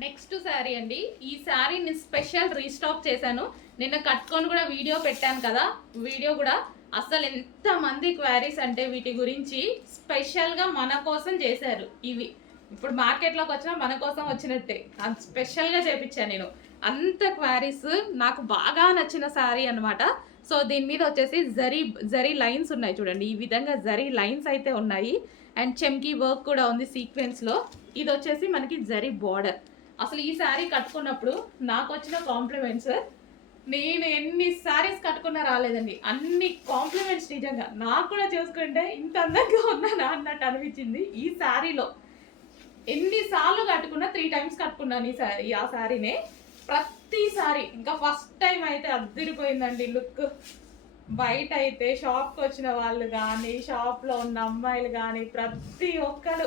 Next sari అండి. ఈ శారీని స్పెషల్ రీస్టాక్ చేశాను. నిన్న కట్టుకొని కూడా వీడియో పెట్టాను కదా, వీడియో కూడా అసలు ఎంత మంది క్వారీస్ అంటే వీటి గురించి స్పెషల్గా మన కోసం చేశారు. ఇవి ఇప్పుడు మార్కెట్లోకి వచ్చినా మన కోసం వచ్చినట్టే, అంత స్పెషల్గా చేపించాను నేను. అంత క్వారీస్ నాకు బాగా నచ్చిన శారీ అనమాట. సో దీని మీద వచ్చేసి జరీ లైన్స్ ఉన్నాయి చూడండి, ఈ విధంగా జరీ లైన్స్ అయితే ఉన్నాయి. అండ్ చెమ్కీ వర్క్ కూడా ఉంది సీక్వెన్స్లో. ఇది వచ్చేసి మనకి జరీ బార్డర్. అసలు ఈ శారీ కట్టుకున్నప్పుడు నాకు వచ్చిన కాంప్లిమెంట్స్ నేను ఎన్ని శారీస్ కట్టుకున్నా రాలేదండి. అన్ని కాంప్లిమెంట్స్ నిజంగా నాకు కూడా చూసుకుంటే ఇంత అందంగా ఉన్నానా అన్నట్టు అనిపించింది. ఈ శారీలో ఎన్నిసార్లు కట్టుకున్నా 3 times కట్టుకున్నాను ఈ శారీ. ఆ శారీనే ప్రతిసారి ఇంకా ఫస్ట్ టైం అయితే అద్దరిపోయిందండి లుక్. బయట అయితే షాప్కి వచ్చిన వాళ్ళు కానీ షాప్లో ఉన్న అమ్మాయిలు కానీ ప్రతి ఒక్కరు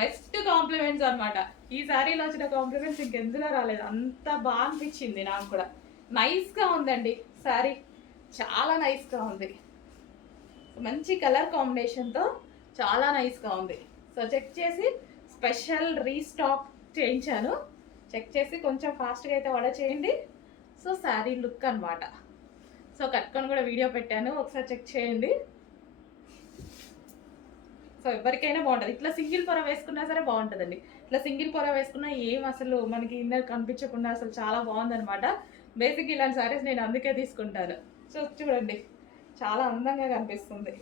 బెస్ట్ కాంప్లిమెంట్స్ అనమాట. ఈ శారీలో వచ్చిన కాంప్లిమెంట్స్ ఇంకెందులో రాలేదు, అంత బాగా అనిపించింది నాకు కూడా. నైస్గా ఉందండి శారీ, చాలా నైస్గా ఉంది. మంచి కలర్ కాంబినేషన్తో చాలా నైస్గా ఉంది. సో చెక్ చేసి స్పెషల్ రీస్టాక్ చేయించాను. చెక్ చేసి కొంచెం ఫాస్ట్గా అయితే ఆర్డర్ చేయండి. సో శారీ లుక్ అనమాట. సో కట్టుకొని కూడా వీడియో పెట్టాను, ఒకసారి చెక్ చేయండి. సో ఎవరికైనా బాగుంటుంది. ఇట్లా సింగిల్ పొర వేసుకున్నా సరే బాగుంటుందండి. ఇట్లా సింగిల్ పొర వేసుకున్నా ఏం అసలు మనకి ఇన్నర్ కనిపించకుండా అసలు చాలా బాగుందనమాట. బేసిక్ ఇలాంటి శారీస్ నేను అందుకే తీసుకుంటాను. సో చూడండి చాలా అందంగా కనిపిస్తుంది.